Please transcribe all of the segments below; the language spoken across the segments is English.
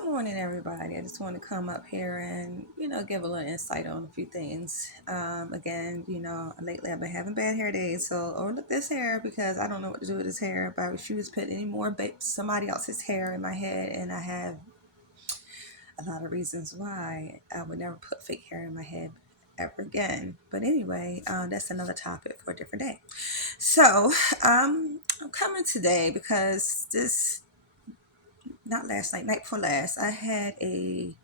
Good morning, everybody. I just want to come up here and, give a little insight on a few things. Again, lately I've been having bad hair days, so overlook this hair because I don't know what to do with this hair. But I refuse to put any more somebody else's hair in my head, and I have a lot of reasons why I would never put fake hair in my head ever again. But anyway, that's another topic for a different day. So, I'm coming today because not last night before last, I had a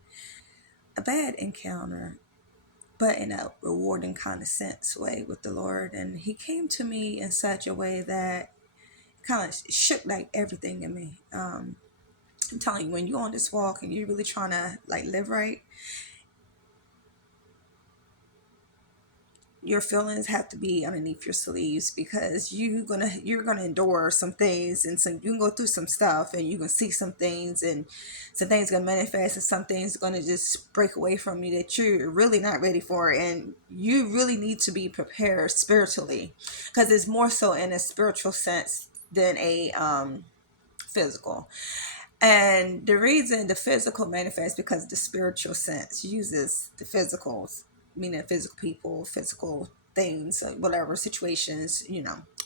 bad encounter, but in a rewarding kind of sense way with the Lord. And He came to me in such a way that kind of shook like everything in me. I'm telling you, when you're on this walk and you're really trying to like live right, your feelings have to be underneath your sleeves because you're gonna endure some things, and you can go through some stuff and you can see some things, and some things gonna manifest, and some things gonna just break away from you that you're really not ready for, and you really need to be prepared spiritually because it's more so in a spiritual sense than a physical. And the reason the physical manifests because the spiritual sense uses the physicals, meaning physical people, physical things, whatever situations,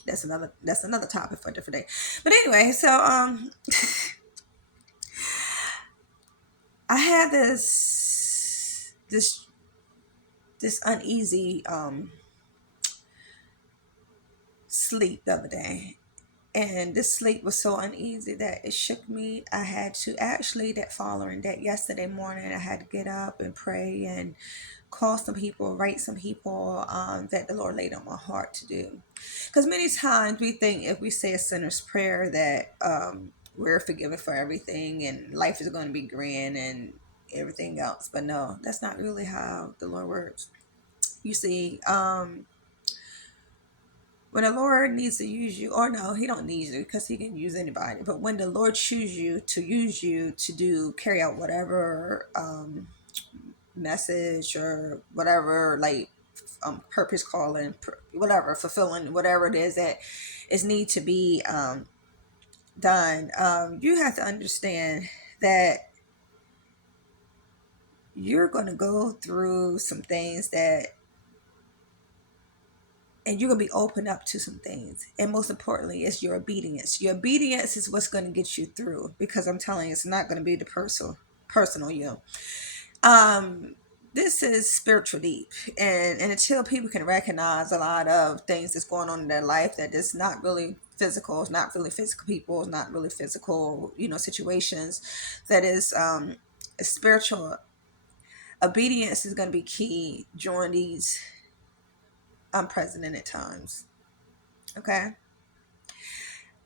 that's another topic for a different day. But anyway, so I had this uneasy sleep the other day. And this sleep was so uneasy that it shook me. I had to actually, that yesterday morning, I had to get up and pray and call some people, write some people that the Lord laid on my heart to do. Because many times we think if we say a sinner's prayer that we're forgiven for everything and life is going to be grand and everything else. But no, that's not really how the Lord works. You see, when the Lord needs to use you, or no, He don't need you because He can use anybody. But when the Lord chooses you to use you to carry out whatever message or whatever, like purpose, calling, whatever, fulfilling whatever it is that is need to be done, you have to understand that you're going to go through some things and you're going to be open up to some things. And most importantly, it's your obedience. Your obedience is what's going to get you through, because I'm telling you, it's not going to be the personal you. Um, this is spiritual deep. And until people can recognize a lot of things that's going on in their life that is not really physical, it's not really physical people, it's not really physical, situations, that is spiritual. Obedience is going to be key during these unprecedented times. Okay.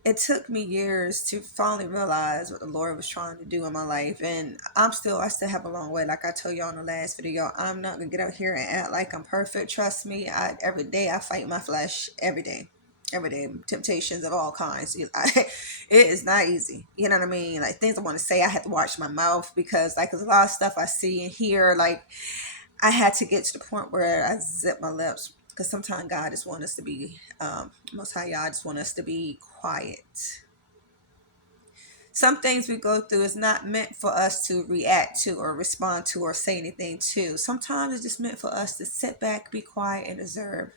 It took me years to finally realize what the Lord was trying to do in my life. And I still have a long way. Like I told y'all in the last video, I'm not going to get out here and act like I'm perfect. Trust me, every day I fight my flesh every day. Every day, temptations of all kinds. It is not easy. You know what I mean? Like things I want to say, I had to watch my mouth because like there's a lot of stuff I see and hear. Like I had to get to the point where I zip my lips because sometimes God just want us to be, Most High God just want us to be quiet. Some things we go through is not meant for us to react to or respond to or say anything to. Sometimes it's just meant for us to sit back, be quiet, and observe.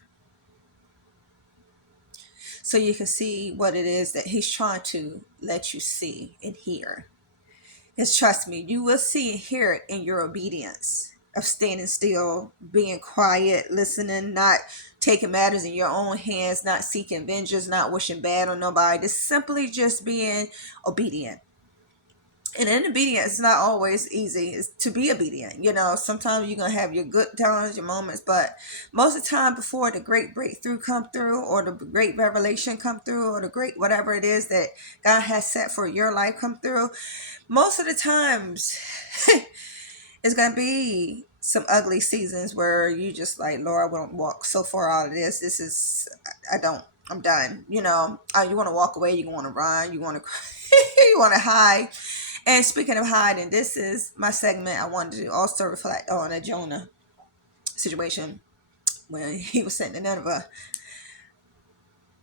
So you can see what it is that He's trying to let you see and hear. Because trust me, you will see and hear it in your obedience of standing still, being quiet, listening, not taking matters in your own hands, not seeking vengeance, not wishing bad on nobody. Just simply just being obedient. And in obedience, it's not always easy. It's to be obedient. Sometimes you're gonna have your good times, your moments, but most of the time, before the great breakthrough come through, or the great revelation come through, or the great whatever it is that God has set for your life come through, most of the times it's gonna be some ugly seasons where you just like, Lord, I won't walk so far out of this. This is, I don't, I'm done. You want to walk away, you want to run, you want to, you want to hide. And speaking of hiding, this is my segment. I wanted to also reflect on a Jonah situation when he was sent to Nineveh.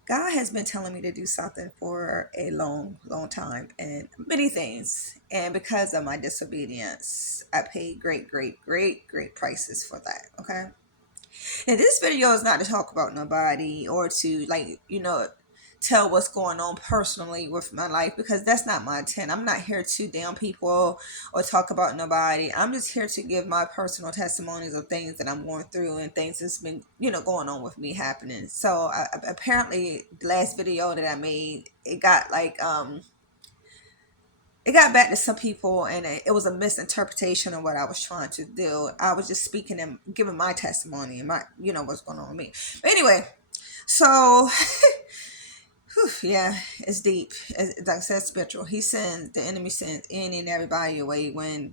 God has been telling me to do something for a long, long time and many things. And because of my disobedience, I paid great, great, great, great prices for that. Okay. And this video is not to talk about nobody or to, like, tell what's going on personally with my life, because that's not my intent. I'm not here to damn people or talk about nobody. I'm just here to give my personal testimonies of things that I'm going through and things that's been, going on with me happening. So apparently the last video that I made, it got back to some people, and it was a misinterpretation of what I was trying to do. I was just speaking and giving my testimony and my, what's going on with me. But anyway, so yeah, it's deep. Like I said, spiritual. The enemy sends any and everybody away when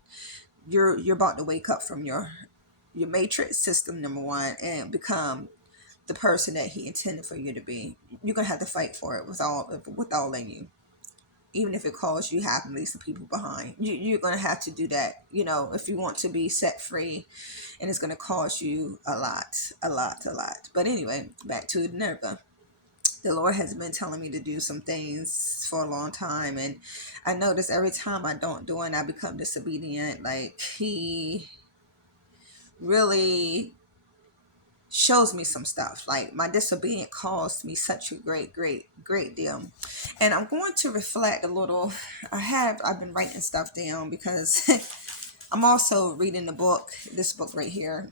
you're about to wake up from your matrix system, number one, and become the person that he intended for you to be. You're gonna have to fight for it with all in you, even if it costs you having to leave some people behind. You're going to have to do that, if you want to be set free, and it's going to cost you a lot, a lot, a lot. But anyway, back to Nineveh. The Lord has been telling me to do some things for a long time, and I notice every time I don't do it, I become disobedient. Like, he really shows me some stuff. Like, my disobedience caused me such a great, great, great deal. And I'm going to reflect a little. I've been writing stuff down because I'm also reading this book right here,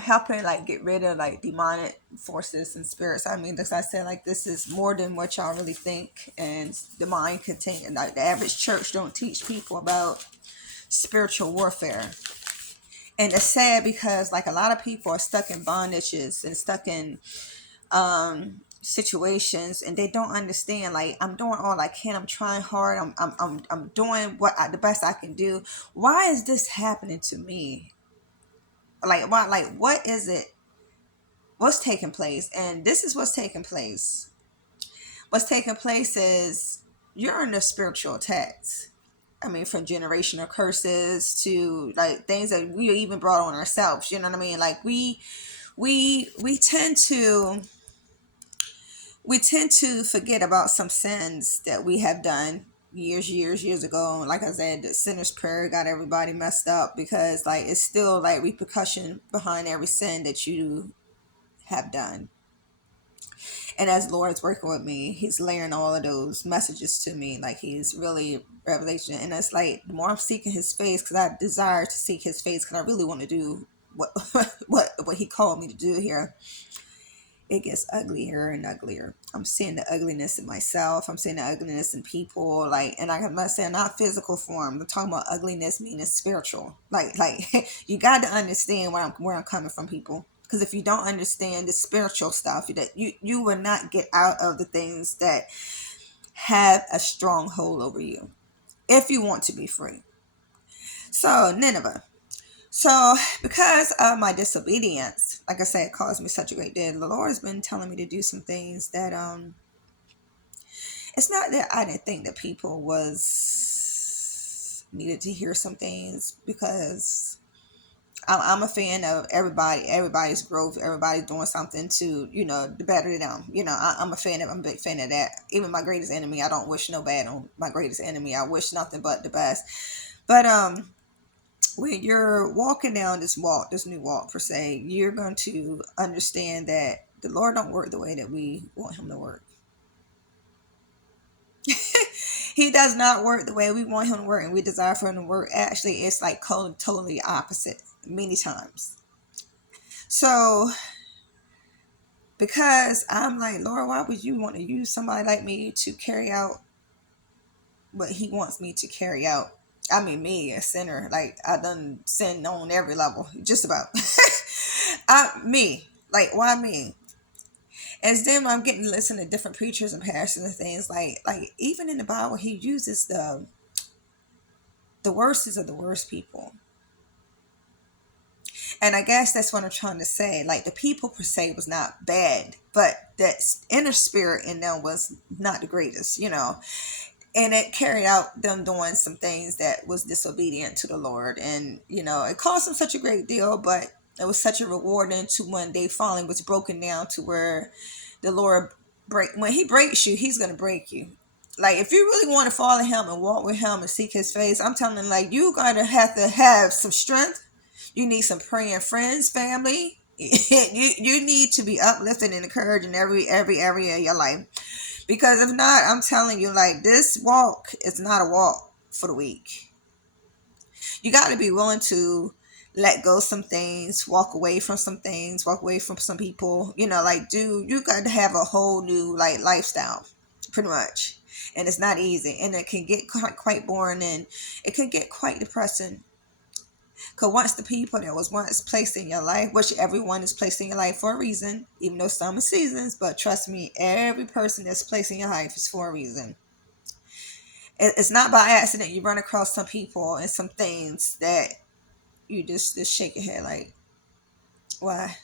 helping like get rid of like demonic forces and spirits. I mean, as I said, like, this is more than what y'all really think, and the mind can think. And like, the average church don't teach people about spiritual warfare. And it's sad because, like, a lot of people are stuck in bondages and stuck in situations, and they don't understand. Like, I'm doing all I can. I'm trying hard. I'm doing the best I can do. Why is this happening to me? Like, why? Like, what is it? What's taking place? And this is what's taking place. What's taking place is you're under spiritual attacks. I mean, from generational curses to like things that we even brought on ourselves. You know what I mean? Like, we tend to forget about some sins that we have done years ago. Like I said, the sinner's prayer got everybody messed up, because like it's still like repercussion behind every sin that you have done. And as Lord's working with me, he's layering all of those messages to me. Like, he's really revelation. And it's like, the more I'm seeking his face, because I desire to seek his face, because I really want to do what what he called me to do here, it gets uglier and uglier. I'm seeing the ugliness in myself. I'm seeing the ugliness in people. Like, and I'm not saying not physical form. I'm talking about ugliness meaning spiritual. Like you got to understand where I'm coming from, people. Because if you don't understand the spiritual stuff, that you will not get out of the things that have a strong hold over you, if you want to be free. So Nineveh. So, because of my disobedience, like I said, it caused me such a great deal. The Lord has been telling me to do some things that it's not that I didn't think that people was needed to hear some things, because I'm a fan of everybody's growth. Everybody's doing something to, the better them. I'm a big fan of that. Even my greatest enemy, I don't wish no bad on my greatest enemy. I wish nothing but the best. But when you're walking down this new walk per se, you're going to understand that the Lord don't work the way that we want him to work. He does not work the way we want him to work and we desire for him to work. Actually, it's like totally opposite many times. So, because I'm like, Lord, why would you want to use somebody like me to carry out what he wants me to carry out? I mean, me, a sinner, like, I done sinned on every level, just about. Me, like, why me? As then I'm getting to listen to different preachers and pastors and things, like even in the Bible, he uses the worst of the worst people. And I guess that's what I'm trying to say. Like, the people per se was not bad, but that inner spirit in them was not the greatest, and it carried out them doing some things that was disobedient to the Lord. And, it cost them such a great deal, but it was such a rewarding to when they finally was broken down to where the Lord when he breaks you, he's gonna break you. Like if you really want to follow him and walk with him and seek his face, I'm telling you, like you gotta have to have some strength. You need some praying friends, family. You need to be uplifted and encouraged in every area of your life. Because if not, I'm telling you, like this walk is not a walk for the weak. You got to be willing to let go some things, walk away from some things, walk away from some people. Like you got to have a whole new like lifestyle, pretty much. And it's not easy, and it can get quite boring, and it can get quite depressing. Because once the people that was once placed in your life, which everyone is placed in your life for a reason, even though some are seasons, but trust me, every person that's placed in your life is for a reason. It's not by accident you run across some people and some things that you just shake your head like, why?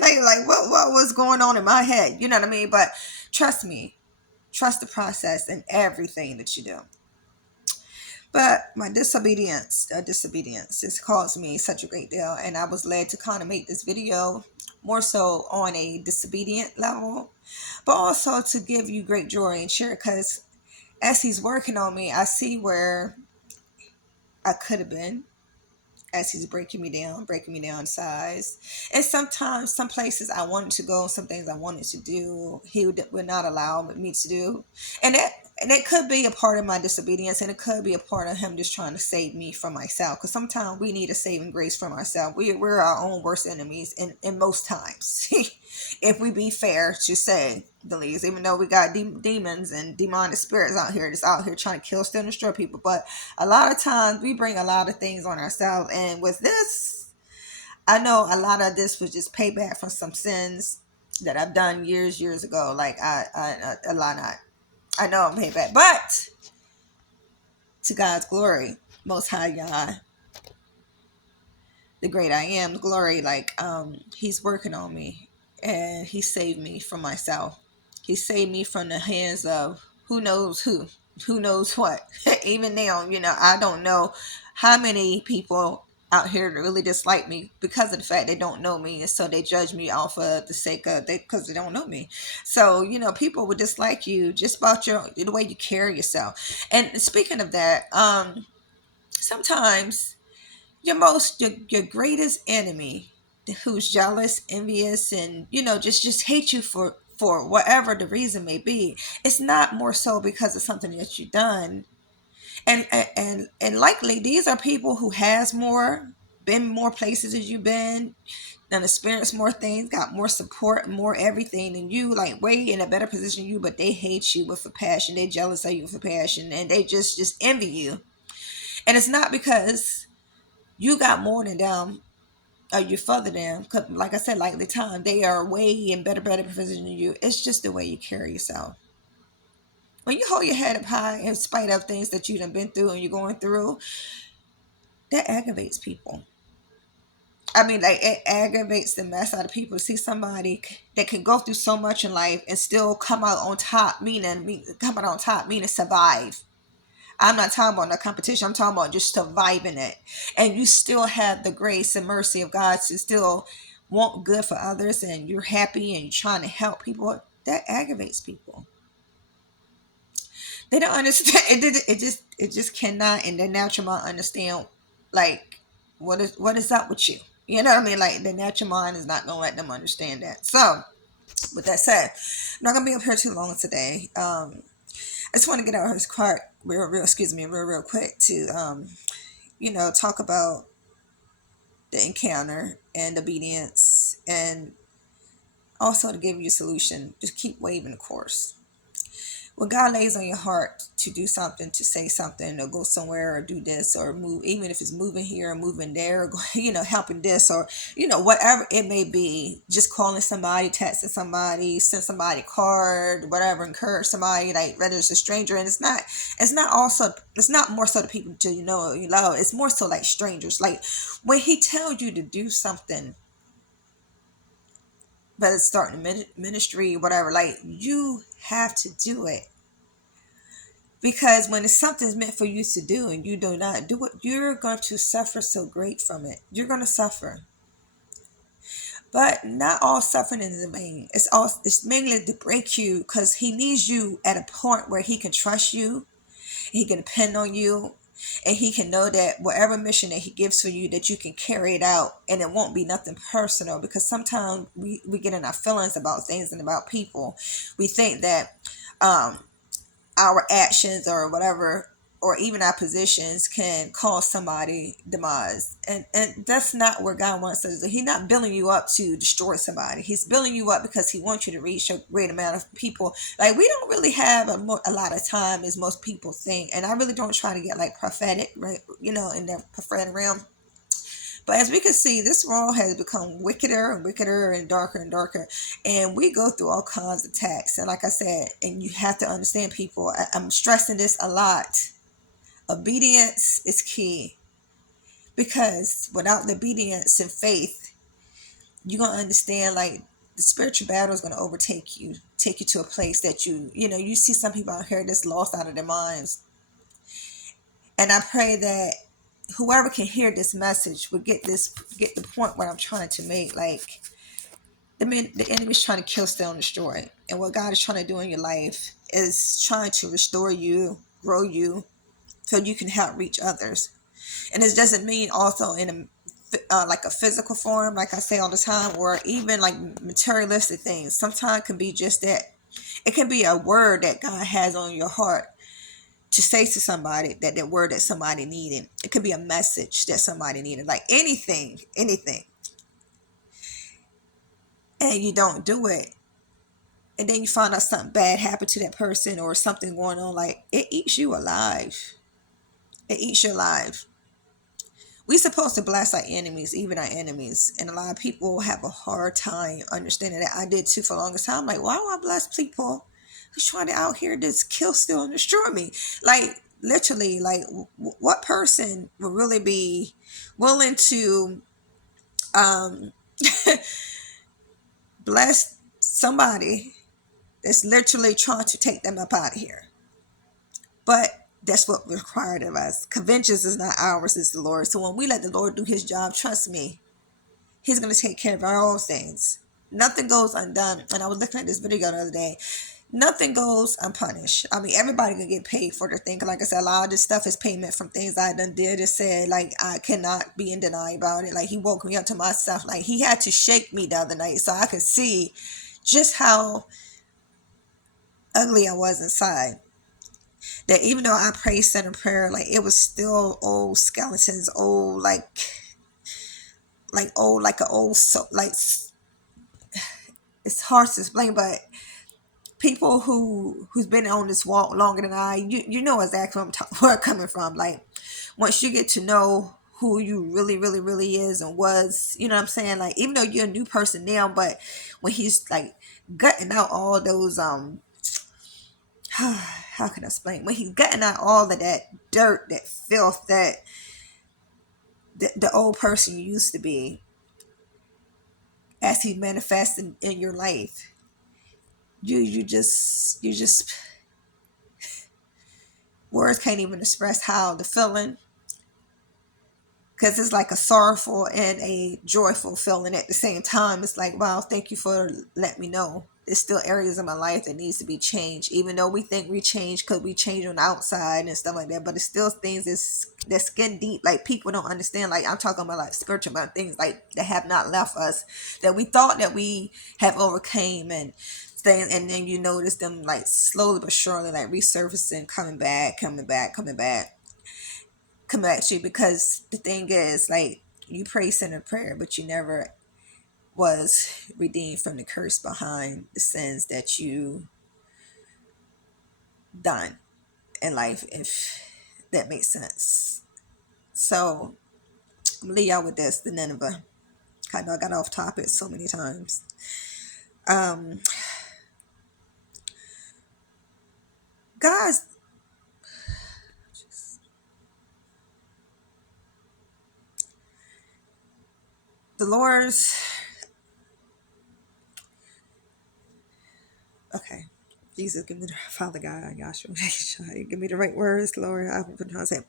like what was going on in my head? You know what I mean? But trust me, trust the process in everything that you do. But my disobedience, has caused me such a great deal, and I was led to kind of make this video more so on a disobedient level, but also to give you great joy and cheer. Because as he's working on me, I see where I could have been, as he's breaking me down in size. And sometimes, some places I wanted to go, some things I wanted to do, he would not allow me to do. And it could be a part of my disobedience, and it could be a part of him just trying to save me from myself. Because sometimes we need a saving grace from ourselves. We're our own worst enemies, in most times. If we be fair to say the least, even though we got demons and demonic spirits out here, just out here trying to kill, steal, and destroy people. But a lot of times we bring a lot of things on ourselves. And with this, I know a lot of this was just payback from some sins that I've done years ago. Like a lot of, I know I'm payback, but to God's glory, Most High Yah, the great I am, the glory. Like He's working on me, and He saved me from myself. He saved me from the hands of who knows what. Even now, I don't know how many people out here that really dislike me because of the fact they don't know me, and so they judge me off of the sake of because they don't know me. So people would dislike you just about the way you carry yourself. And speaking of that, sometimes your greatest enemy, who's jealous, envious, and just hate you for whatever the reason may be, it's not more so because of something that you've done. And likely these are people who has been more places as you've been, and experienced more things, got more support, more everything than you, like way in a better position than you, but they hate you with a passion. They jealous of you with a passion, and they just envy you. And it's not because you got more than them, or you further them. Because like I said, like the time, they are way in better position than you. It's just the way you carry yourself. When you hold your head up high in spite of things that you done been through and you're going through, that aggravates people. I mean, like it aggravates the mess out of people to see somebody that can go through so much in life and still come out on top, meaning survive. I'm not talking about no competition. I'm talking about just surviving it. And you still have the grace and mercy of God to still want good for others, and you're happy and you're trying to help people. That aggravates people. They don't understand. It just cannot in their natural mind understand, like, what is up with you. You know what I mean? Like the natural mind is not gonna let them understand that. So with that said, I'm not gonna be up here too long today. I just want to get out his cart real quick to talk about the encounter and obedience, and also to give you a solution. Just keep waving the course. When God lays on your heart to do something, to say something, or go somewhere, or do this, or move, even if it's moving here or moving there, or helping this, or whatever it may be, just calling somebody, texting somebody, send somebody a card, whatever, encourage somebody, like whether it's a stranger. And it's not more so the people to you love. It's more so like strangers. Like when He tells you to do something, but it's starting a ministry, whatever, like you have to do it. Because when it's something's meant for you to do and you do not do it, you're going to suffer so great from it. You're going to suffer. But not all suffering is in vain. It's mainly to break you, because he needs you at a point where he can trust you, he can depend on you, and he can know that whatever mission that he gives to you, that you can carry it out, and it won't be nothing personal. Because sometimes we get in our feelings about things and about people. We think that um, our actions or whatever, or even our positions, can cause somebody demise, and that's not where God wants us. He's not building you up to destroy somebody. He's building you up because he wants you to reach a great amount of people. Like, we don't really have a lot of time as most people think, and I really don't try to get like prophetic, right, in the prophetic realm. But as we can see, this world has become wickeder and wickeder and darker. And we go through all kinds of attacks. And like I said, and you have to understand, people, I'm stressing this a lot. Obedience is key. Because without the obedience and faith, you're going to understand, like, the spiritual battle is going to overtake you, take you to a place that you see some people out here that's lost out of their minds. And I pray that whoever can hear this message will get the point what I'm trying to make. Like, the enemy's trying to kill, steal, and destroy. And what God is trying to do in your life is trying to restore you, grow you, so you can help reach others. And this doesn't mean also in like a physical form, like I say all the time, or even like materialistic things. Sometimes it can be just that. It can be a word that God has on your heart to say to somebody, that word that somebody needed. It could be a message that somebody needed, like anything. And you don't do it. And then you find out something bad happened to that person, or something going on. Like, it eats you alive. It eats you alive. We supposed to bless our enemies, even our enemies. And a lot of people have a hard time understanding that. I did too for the longest time. Like, why do I bless people who's trying to out here just kill, steal, and destroy me? Like, literally, like, what person would really be willing to um, bless somebody that's literally trying to take them up out of here? But that's what required of us. Conventions is not ours, it's the Lord. So when we let the Lord do his job, trust me, he's going to take care of all things. Nothing goes undone. And I was looking at this video the other day. Nothing goes unpunished. I mean, everybody can get paid for their thing. Like I said, a lot of this stuff is payment from things I done did and said. Like, I cannot be in denial about it. Like, he woke me up to myself. Like, he had to shake me the other night so I could see just how ugly I was inside. That even though I prayed center prayer, like, it was still old skeletons, old like an old, so like, it's hard to explain, but people who's been on this walk longer than I, you know exactly where I'm coming from. Like, once you get to know who you really, really, really is and was, you know what I'm saying? Like, even though you're a new person now, but when he's like gutting out all those how can I explain? When he's gutting out all of that dirt, that filth, that the old person you used to be, as he manifests in your life, you just words can't even express how the feeling, because it's like a sorrowful and a joyful feeling at the same time. It's like, wow, thank you for letting me know there's still areas of my life that needs to be changed, even though we think we change because we change on the outside and stuff like that. But it's still things that's skin deep. Like, people don't understand. Like, I'm talking about like spiritual, about things like that have not left us, that we thought that we have overcame, and things, and then you notice them like slowly but surely like resurfacing, coming back to you. Because the thing is, like, you pray center prayer, but you never was redeemed from the curse behind the sins that you done in life, if that makes sense. So I'm gonna leave y'all with this, the Nineveh. I know I got off topic so many times. um Guys, the Lord's, okay, Jesus, give me the Father God, Yahshua, give me the right words, Lord. I hope I'm trying to say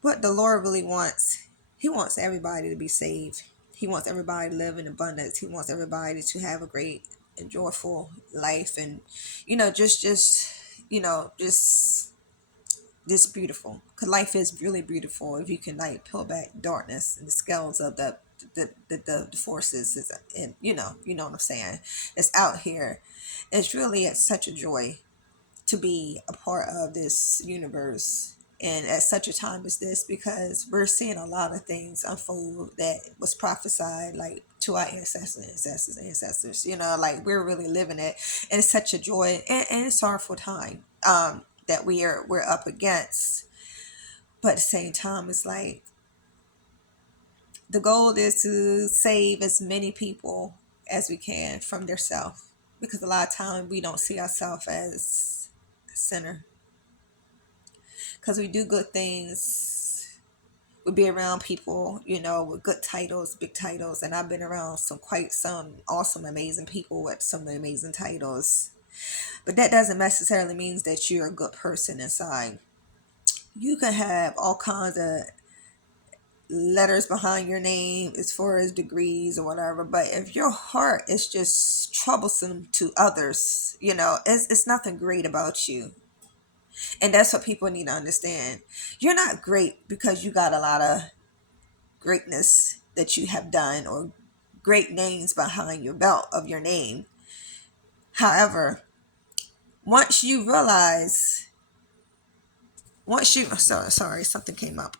what the Lord really wants. He wants everybody to be saved. He wants everybody to live in abundance. He wants everybody to have a great and joyful life, and just just beautiful. Because life is really beautiful if you can like peel back darkness and the scales of the forces is, and you know what I'm saying. It's out here. It's really such a joy to be a part of this universe and at such a time as this, because we're seeing a lot of things unfold that was prophesied like to our ancestors, like we're really living it. And it's such a joy and a sorrowful time that we're up against. But at the same time, it's like the goal is to save as many people as we can from their self, because a lot of time we don't see ourselves as a sinner, because we do good things. We be around people, with good titles, big titles, and I've been around some awesome, amazing people with some amazing titles. But that doesn't necessarily mean that you're a good person inside. You can have all kinds of letters behind your name as far as degrees or whatever, but if your heart is just troublesome to others, it's nothing great about you. And that's what people need to understand. You're not great because you got a lot of greatness that you have done or great names behind your belt of your name. However, once you realize, sorry, something came up.